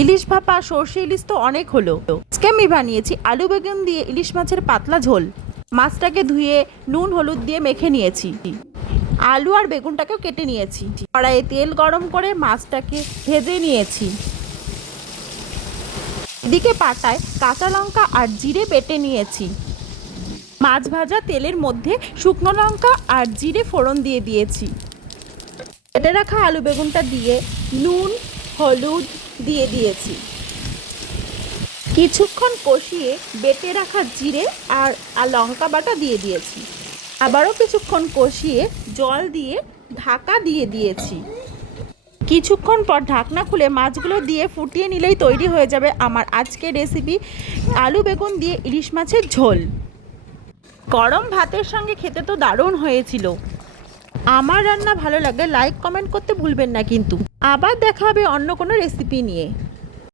ইলিশ ভাপা সর্ষে ইলিশ তো অনেক হলো। আজকে আমি বানিয়েছি আলু বেগুন দিয়ে ইলিশ মাছের পাতলা ঝোল। মাছটাকে ধুয়ে নুন হলুদ দিয়ে মেখে নিয়েছি। আলু আর বেগুনটাকেও কেটে নিয়েছি। কড়াইয়ে তেল গরম করে মাছটাকে ভেজে নিয়েছি। এদিকে পাটায় কাঁচা লঙ্কা আর জিরে বেটে নিয়েছি। মাছ ভাজা তেলের মধ্যে শুকনো লঙ্কা আর জিরে ফোড়ন দিয়ে দিয়েছি। কেটে রাখা আলু বেগুনটা দিয়ে নুন হলুদ দিয়ে দিয়েছি। কিছুক্ষণ কষিয়ে বেটে রাখা জিরে আর লঙ্কা বাটা দিয়ে দিয়েছি। আবারও কিছুক্ষণ কষিয়ে জল দিয়ে ঢাকা দিয়ে দিয়েছি। কিছুক্ষণ পর ঢাকনা খুলে মাছগুলো দিয়ে ফুটিয়ে নিলেই তৈরি হয়ে যাবে আমার আজকের রেসিপি আলু বেগুন দিয়ে ইলিশ মাছের ঝোল। গরম ভাতের সঙ্গে খেতে তো দারুণ হয়েছিল। আমার রান্না ভালো লাগে লাইক কমেন্ট করতে ভুলবেন না কিন্তু। আবার দেখা হবে অন্য কোনো রেসিপি নিয়ে।